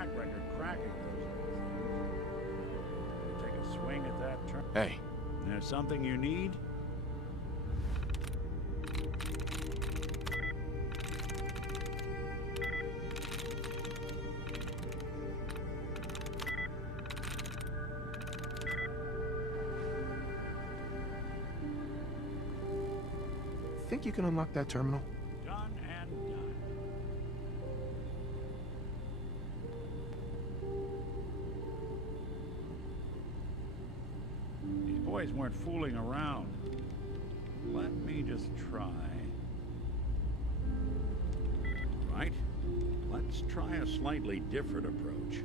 track record cracking those things. You take a swing at that turn. Hey. There's something you need? Think you can unlock that terminal? Done and done. These boys weren't fooling around. Let me just try. Right? Let's try a slightly different approach.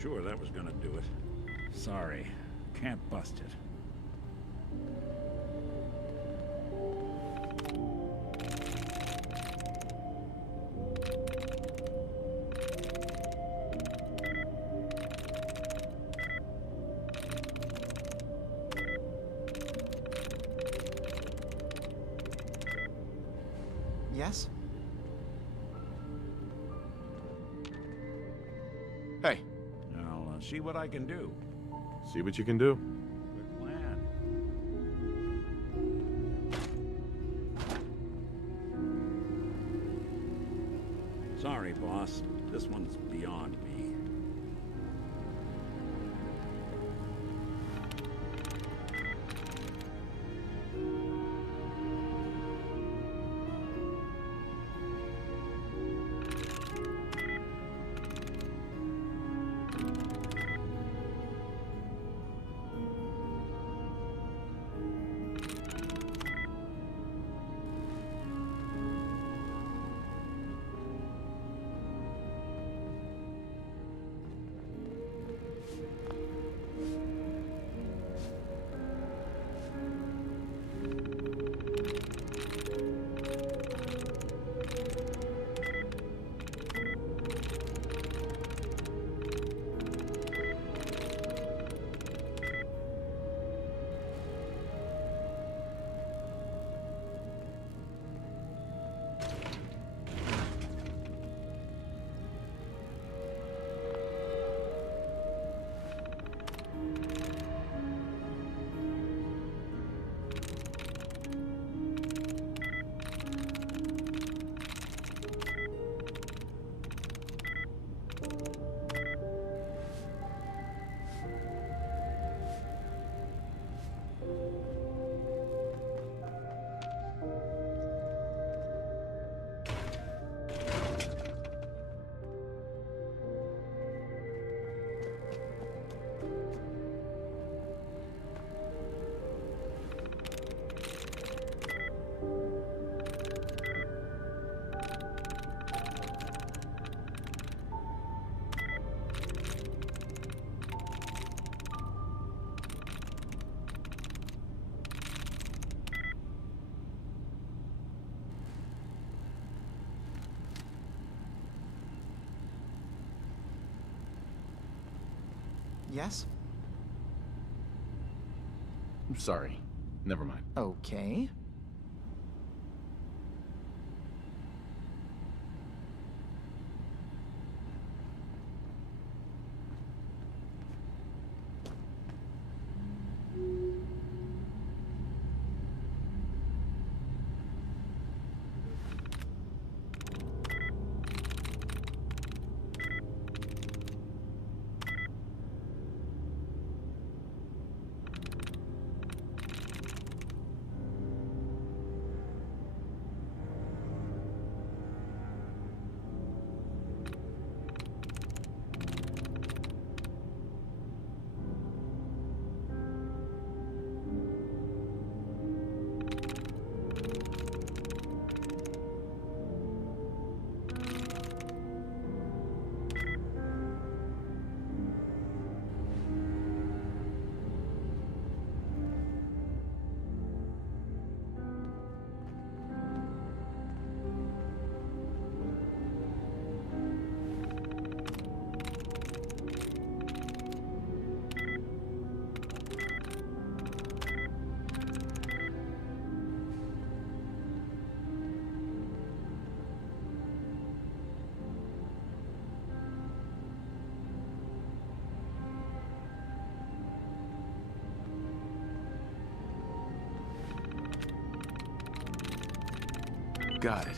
Sure, that was gonna do it. Sorry, can't bust it. Yes? Hey. I'll see what I can do. See what you can do. Good plan. Sorry, boss. This one's beyond me. Yes? I'm sorry. Never mind. Okay. Got it.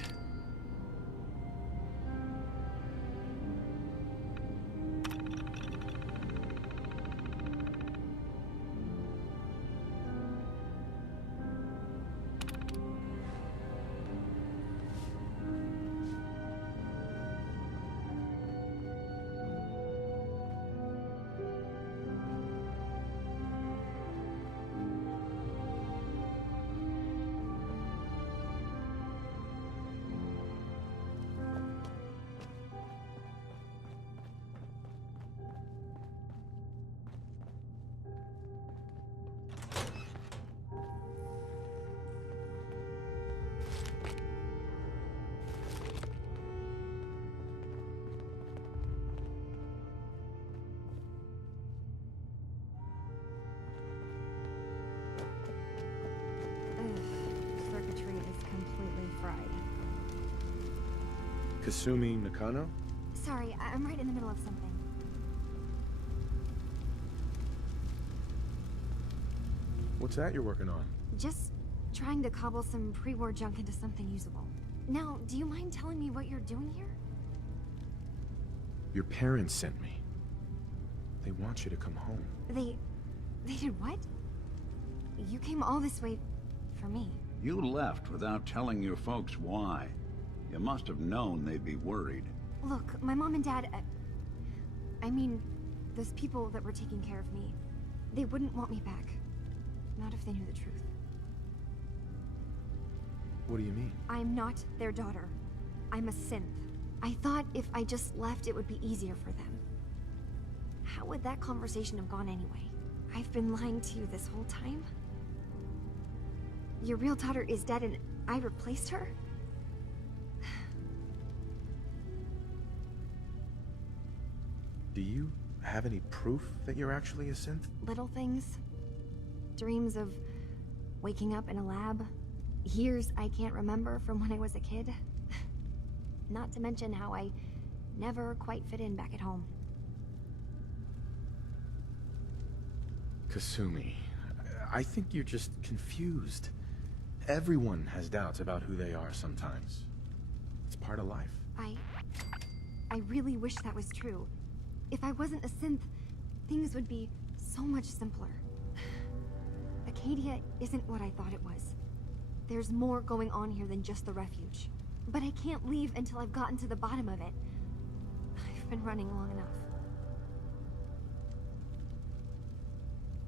Circuitry is completely fried. 𝘍𝘍𝘭𝘭𝘰𝘶𝘵? Sorry, I'm right in the middle of something. What's that you're working on? Just trying to cobble some pre-war junk into something usable. Now, do you mind telling me what you're doing here? Your parents sent me. They want you to come home. They did what? You came all this way for me. You left without telling your folks why. You must have known they'd be worried. Look, my mom and dad, I mean, those people that were taking care of me, they wouldn't want me back. Not if they knew the truth. What do you mean? I'm not their daughter. I'm a synth. I thought if I just left, it would be easier for them. How would that conversation have gone anyway? I've been lying to you this whole time? Your real daughter is dead and I replaced her? Do you have any proof that you're actually a synth? Little things. Dreams of waking up in a lab. Years I can't remember from when I was a kid. Not to mention how I never quite fit in back at home. Kasumi, I think you're just confused. Everyone has doubts about who they are sometimes. It's part of life. I really wish that was true. If I wasn't a synth, things would be so much simpler. Acadia isn't what I thought it was. There's more going on here than just the refuge. But I can't leave until I've gotten to the bottom of it. I've been running long enough.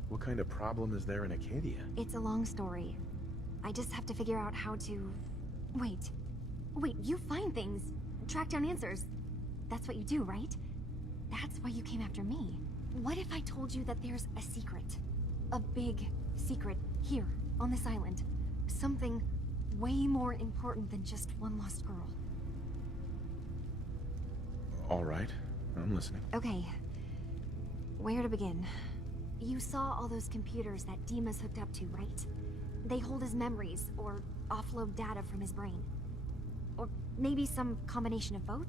What kind of problem is there in Acadia? It's a long story. I just have to figure out how to... Wait, you find things, track down answers. That's what you do, right? That's why you came after me. What if I told you that there's a secret? A big secret here, on this island. Something way more important than just one lost girl. All right, I'm listening. Okay, where to begin? You saw all those computers that Dima's hooked up to, right? They hold his memories, or offload data from his brain. Or maybe some combination of both?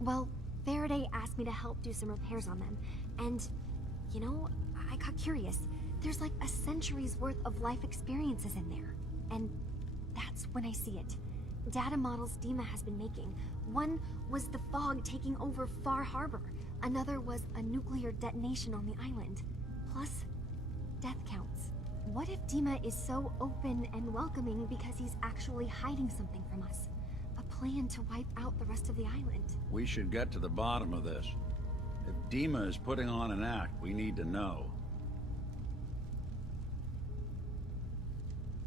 Well, Faraday asked me to help do some repairs on them, and, you know, I got curious. There's like a century's worth of life experiences in there, and that's when I see it. Data models Dima has been making. One was the fog taking over Far Harbor. Another was a nuclear detonation on the island. Plus, death counts. What if Dima is so open and welcoming because he's actually hiding something from us? A plan to wipe out the rest of the island. We should get to the bottom of this. If Dima is putting on an act, we need to know.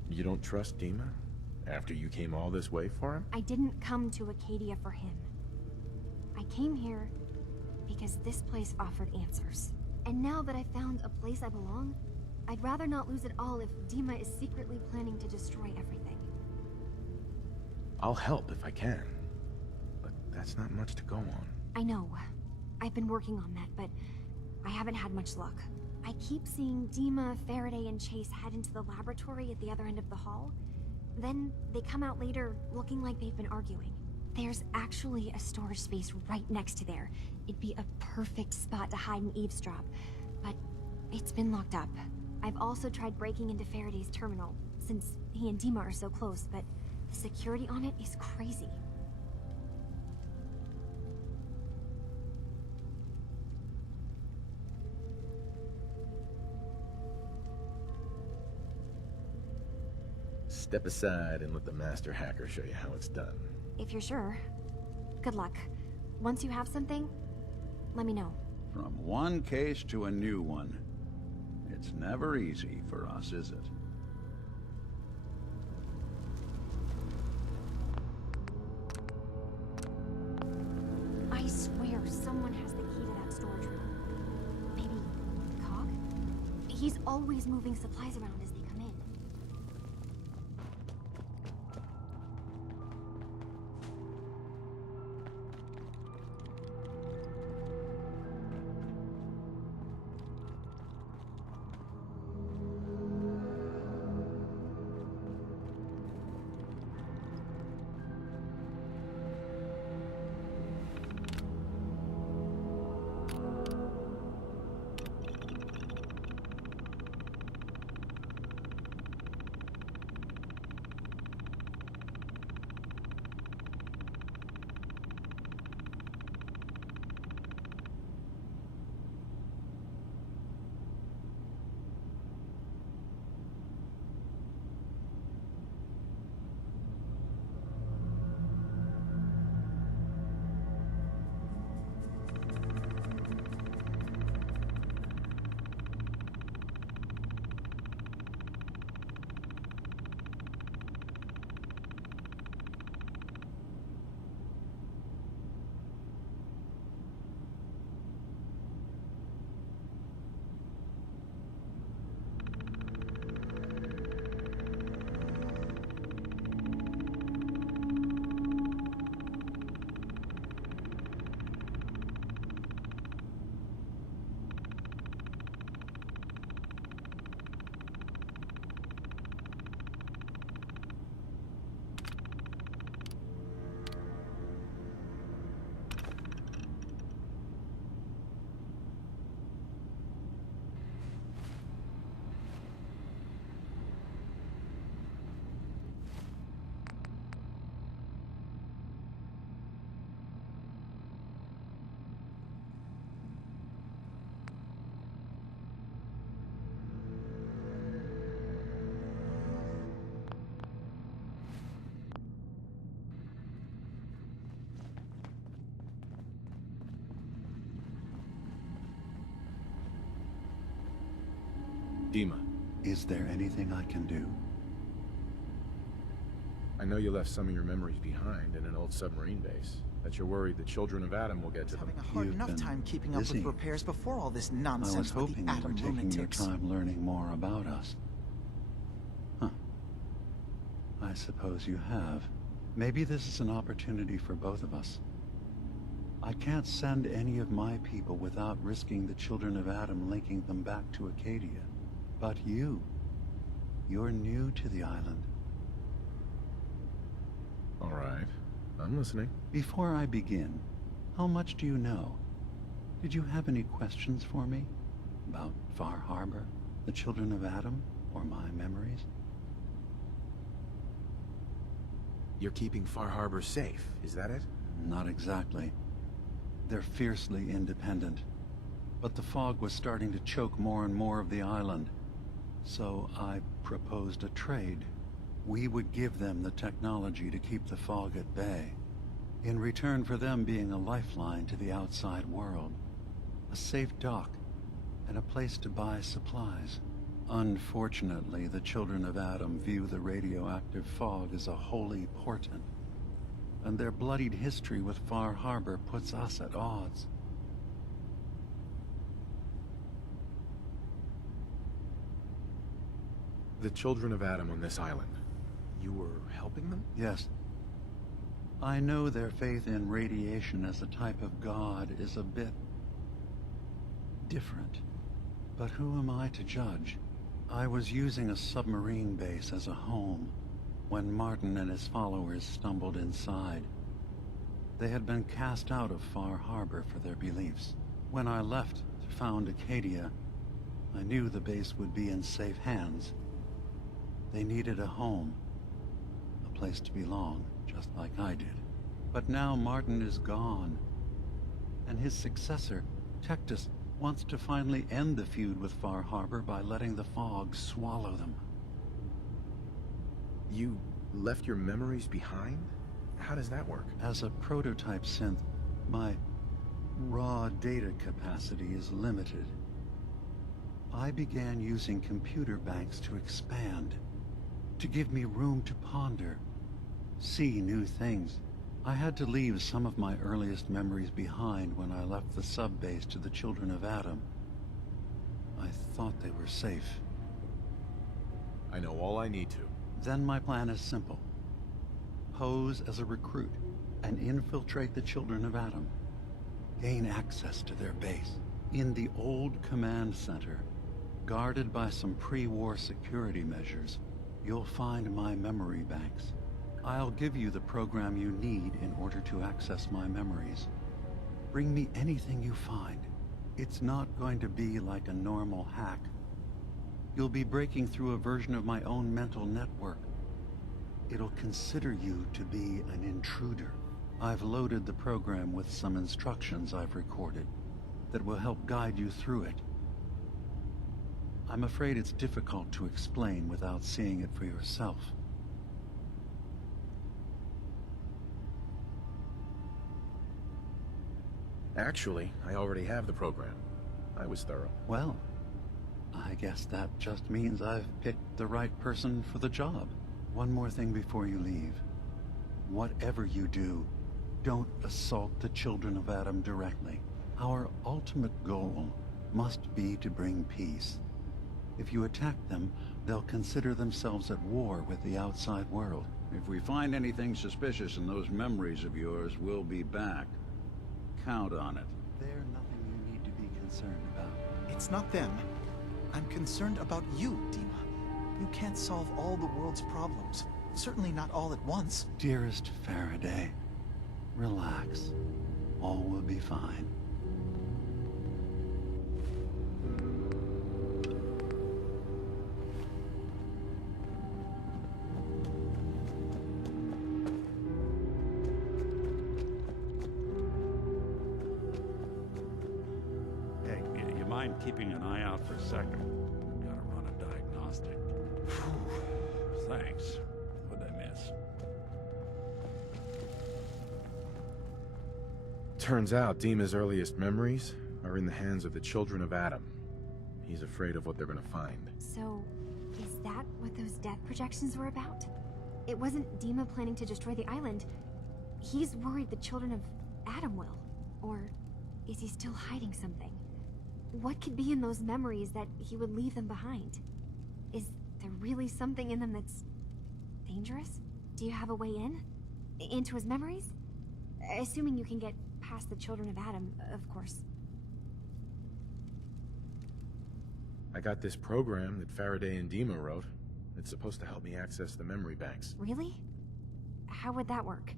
You don't trust Dima? After you came all this way for him? I didn't come to Acadia for him. I came here because this place offered answers. And now that I found a place I belong, I'd rather not lose it all if Dima is secretly planning to destroy everything. I'll help if I can. But that's not much to go on. I know. I've been working on that, but I haven't had much luck. I keep seeing Dima, Faraday, and Chase head into the laboratory at the other end of the hall. Then they come out later looking like they've been arguing. There's actually a storage space right next to there. It'd be a perfect spot to hide and eavesdrop, but it's been locked up. I've also tried breaking into Faraday's terminal, since he and Dima are so close, but The security on it is crazy. Step aside and let the master hacker show you how it's done. If you're sure. Good luck. Once you have something, let me know. From one case to a new one. It's never easy for us, is it? I swear someone has the key to that storage room. Maybe Cog? He's always moving supplies around as they come in. Dima, Is there anything I can do? I know you left some of your memories behind in an old submarine base. That you're worried the children of Adam will get to them. Having a hard You've enough been time keeping up busy. with repairs before all this I nonsense was with hoping the you were Adam taking your lunatics. time learning more about us. Huh. I suppose you have. Maybe this is an opportunity for both of us. I can't send any of my people without risking the children of Adam linking them back to Acadia. But you're new to the island. All right, I'm listening. Before I begin, how much do you know? Did you have any questions for me? About Far Harbor, the children of Adam, or my memories? You're keeping Far Harbor safe, is that it? Not exactly. They're fiercely independent. But the fog was starting to choke more and more of the island. So I proposed a trade. We would give them the technology to keep the fog at bay, in return for them being a lifeline to the outside world, a safe dock, and a place to buy supplies. Unfortunately, the children of Adam view the radioactive fog as a holy portent, and their bloodied history with Far Harbor puts us at odds. The children of Adam on this island. You were helping them? Yes. I know their faith in radiation as a type of god is a bit different. But who am I to judge? I was using a submarine base as a home when Martin and his followers stumbled inside. They had been cast out of Far Harbor for their beliefs. When I left to found Acadia, I knew the base would be in safe hands. They needed a home, a place to belong, just like I did. But now Martin is gone, and his successor, Tectus, wants to finally end the feud with 𝘍𝘭𝘭 by letting the fog swallow them. You left your memories behind? How does that work? As a prototype synth, my raw data capacity is limited. I began using computer banks to expand, to give me room to ponder, see new things. I had to leave some of my earliest memories behind when I left the sub-base to the Children of Adam. I thought they were safe. I know all I need to. Then my plan is simple. Pose as a recruit and infiltrate the Children of Adam. Gain access to their base. In the old command center, guarded by some pre-war security measures, you'll find my memory banks. I'll give you the program you need in order to access my memories. Bring me anything you find. It's not going to be like a normal hack. You'll be breaking through a version of my own mental network. It'll consider you to be an intruder. I've loaded the program with some instructions I've recorded that will help guide you through it. I'm afraid it's difficult to explain without seeing it for yourself. Actually, I already have the program. I was thorough. Well, I guess that just means I've picked the right person for the job. One more thing before you leave. Whatever you do, don't assault the Children of Adam directly. Our ultimate goal must be to bring peace. If you attack them, they'll consider themselves at war with the outside world. If we find anything suspicious in those memories of yours, we'll be back. Count on it. They're nothing you need to be concerned about. It's not them. I'm concerned about you, 𝘍𝘍. You can't solve all the world's problems. Certainly not all at once. Dearest Faraday, relax. All will be fine. Hey, you mind keeping an eye out for a second? Gotta run a diagnostic. Thanks. What'd I miss? Turns out Dima's earliest memories are in the hands of the Children of Adam. He's afraid of what they're gonna find. So, is that what those death projections were about? It wasn't 𝘍𝘍 planning to destroy the island. He's worried the Children of Adam will. Or is he still hiding something? What could be in those memories that he would leave them behind? Is there really something in them that's dangerous? Do you have a way in? Into his memories? Assuming you can get past the Children of Adam, of course. I got this program that Faraday and 𝘍𝘍 wrote. It's supposed to help me access the memory banks. Really? How would that work?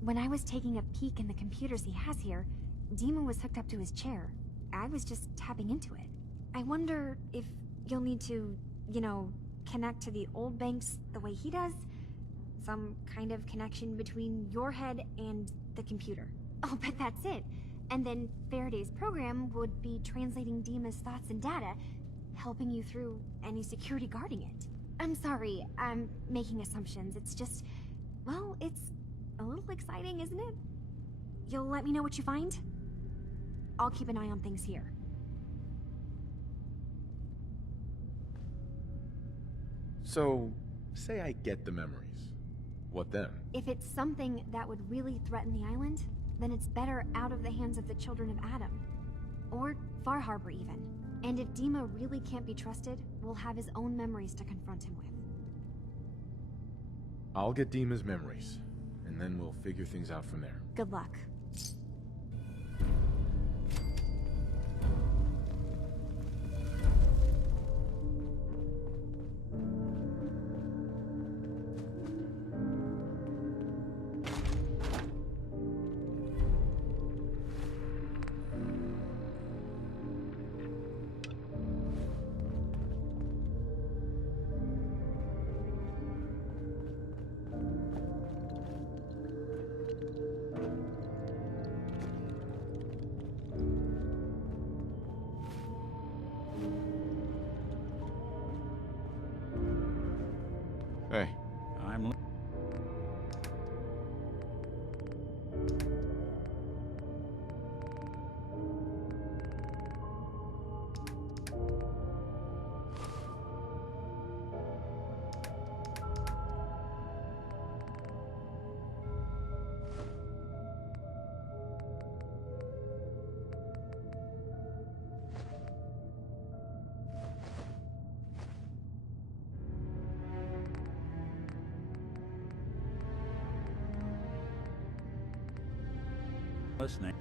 When I was taking a peek in the computers he has here, 𝘍𝘍 was hooked up to his chair. I was just tapping into it. I wonder if you'll need to, connect to the old banks the way he does? Some kind of connection between your head and the computer. I'll bet that's it. And then Faraday's program would be translating 𝘍𝘍's thoughts and data, helping you through any security guarding it. I'm sorry, I'm making assumptions. It's just, well, it's a little exciting, isn't it? You'll let me know what you find? I'll keep an eye on things here. So, say I get the memories. What then? If it's something that would really threaten the island, then it's better out of the hands of the Children of Adam. Or 𝘍𝘍𝘭𝘭 even. And if 𝘍𝘍 really can't be trusted, we'll have his own memories to confront him with. I'll get 𝘍𝘍's memories, and then we'll figure things out from there. Good luck. Listening.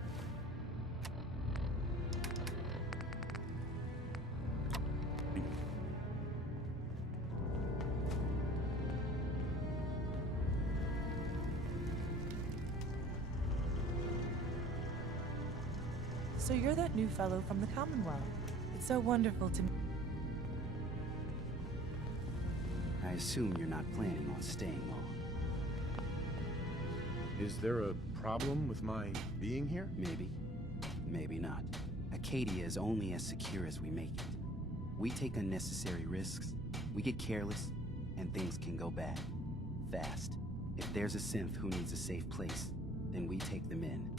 So you're that new fellow from the Commonwealth. It's so wonderful to... I assume you're not planning on staying long. Is there a problem with my being here? Maybe. Maybe not. Acadia is only as secure as we make it. We take unnecessary risks, we get careless, and things can go bad. Fast. If there's a synth who needs a safe place, then we take them in.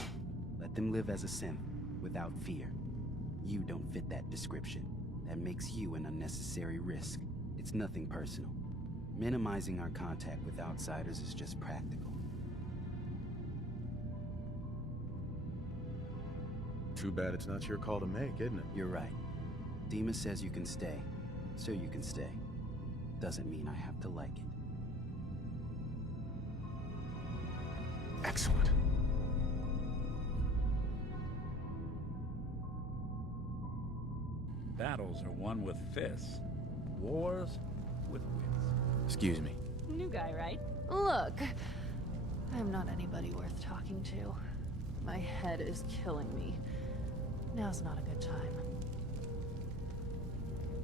Let them live as a synth, without fear. You don't fit that description. That makes you an unnecessary risk. It's nothing personal. Minimizing our contact with outsiders is just practical. Too bad it's not your call to make, isn't it? You're right. Dima says you can stay, so you can stay. Doesn't mean I have to like it. Excellent. Battles are won with fists. Wars with wits. Excuse me. New guy, right? Look, I'm not anybody worth talking to. My head is killing me. Now's not a good time.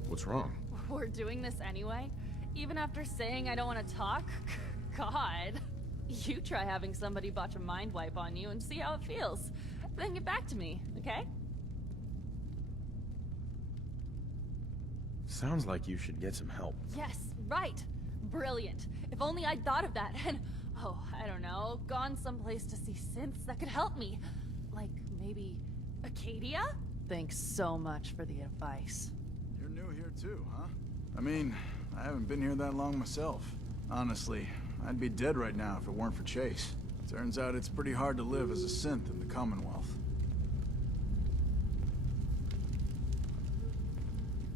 What's wrong? We're doing this anyway? Even after saying I don't want to talk? God. You try having somebody botch a mind wipe on you and see how it feels. Then get back to me, okay? Sounds like you should get some help. Yes, right. Brilliant. If only I'd thought of that and, oh, I don't know, gone someplace to see synths that could help me. Like, maybe Acadia? Thanks so much for the advice. You're new here too, huh? I mean, I haven't been here that long myself. Honestly, I'd be dead right now if it weren't for Chase. Turns out it's pretty hard to live as a synth in the Commonwealth.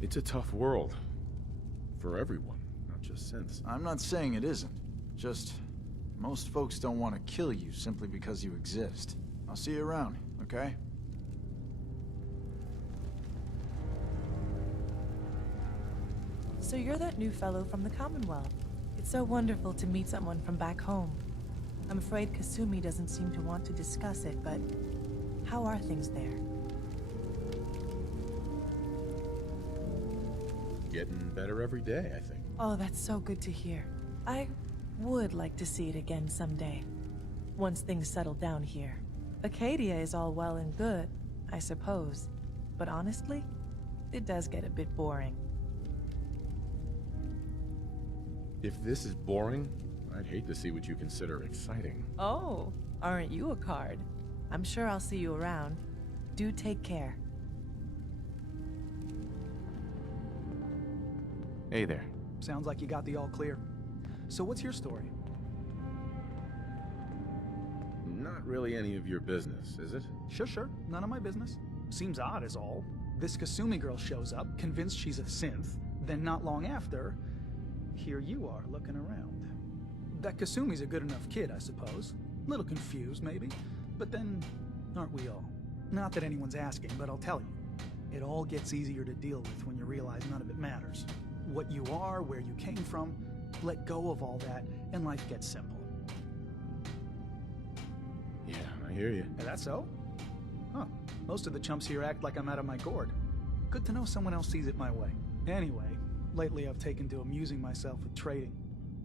It's a tough world. For everyone, not just synths. I'm not saying it isn't. Just, most folks don't want to kill you simply because you exist. I'll see you around, okay? So you're that new fellow from the Commonwealth. It's so wonderful to meet someone from back home. I'm afraid Kasumi doesn't seem to want to discuss it, but how are things there? Getting better every day, I think. Oh, that's so good to hear. I would like to see it again someday. Once things settle down here. Acadia is all well and good, I suppose. But honestly, it does get a bit boring. If this is boring, I'd hate to see what you consider exciting. Oh, aren't you a card? I'm sure I'll see you around. Do take care. Hey there. Sounds like you got the all clear. So what's your story? Not really any of your business, is it? Sure. None of my business. Seems odd is all. This Kasumi girl shows up, convinced she's a synth, then not long after, here you are looking around. That Kasumi's a good enough kid, I suppose. Little confused, maybe. But then, aren't we all? Not that anyone's asking, but I'll tell you. It all gets easier to deal with when you realize none of it matters. What you are, where you came from, let go of all that, and life gets simple. Yeah, I hear you. Is that so? Huh. Most of the chumps here act like I'm out of my gourd. Good to know someone else sees it my way. Anyway, lately I've taken to amusing myself with trading.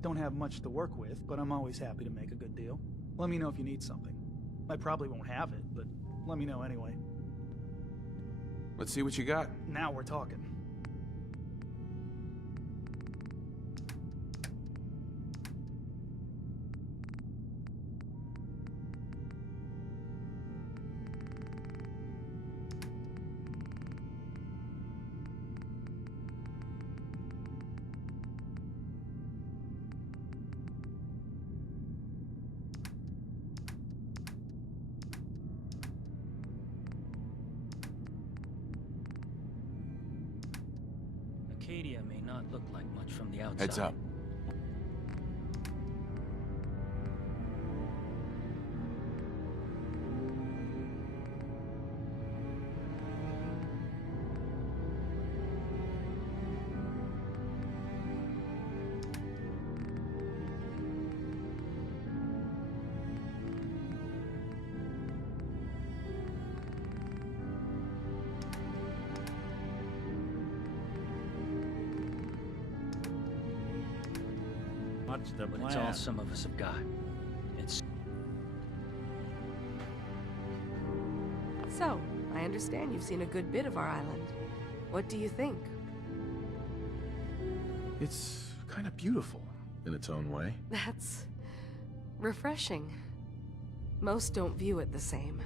Don't have much to work with, but I'm always happy to make a good deal. Let me know if you need something. I probably won't have it, but let me know anyway. Let's see what you got. Now we're talking. Acadia may not look like much from the outside. Heads up. What's the but plan? it's all some of us have got. It's... So, I understand you've seen a good bit of our island. What do you think? It's kind of beautiful in its own way. That's refreshing. Most don't view it the same.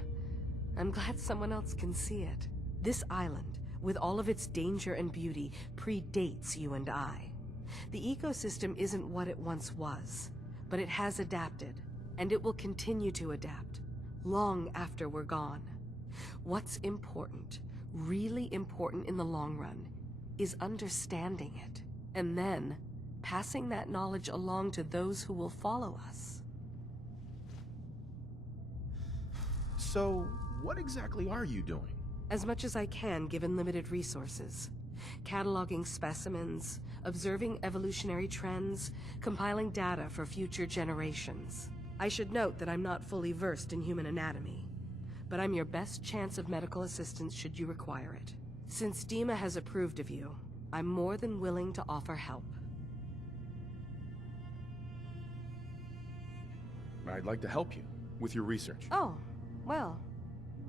I'm glad someone else can see it. This island, with all of its danger and beauty, predates you and I. The ecosystem isn't what it once was, but it has adapted, and it will continue to adapt, long after we're gone. What's important, really important in the long run, is understanding it, and then passing that knowledge along to those who will follow us. So, what exactly are you doing? As much as I can, given limited resources. Cataloging specimens, observing evolutionary trends, compiling data for future generations. I should note that I'm not fully versed in human anatomy, but I'm your best chance of medical assistance should you require it. Since Dima has approved of you, I'm more than willing to offer help. I'd like to help you with your research. Oh, well,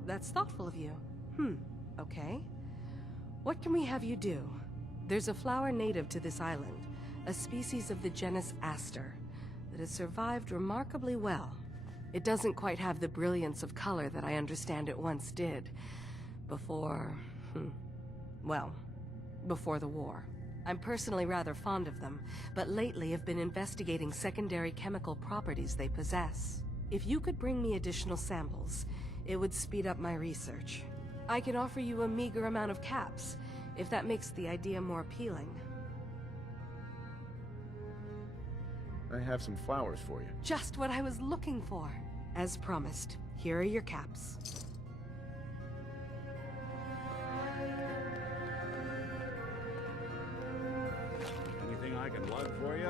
that's thoughtful of you. Okay. What can we have you do? There's a flower native to this island, a species of the genus Aster, that has survived remarkably well. It doesn't quite have the brilliance of color that I understand it once did. Before the war. I'm personally rather fond of them, but lately have been investigating secondary chemical properties they possess. If you could bring me additional samples, it would speed up my research. I can offer you a meager amount of caps, if that makes the idea more appealing. I have some flowers for you. Just what I was looking for. As promised, here are your caps. Anything I can lug for you?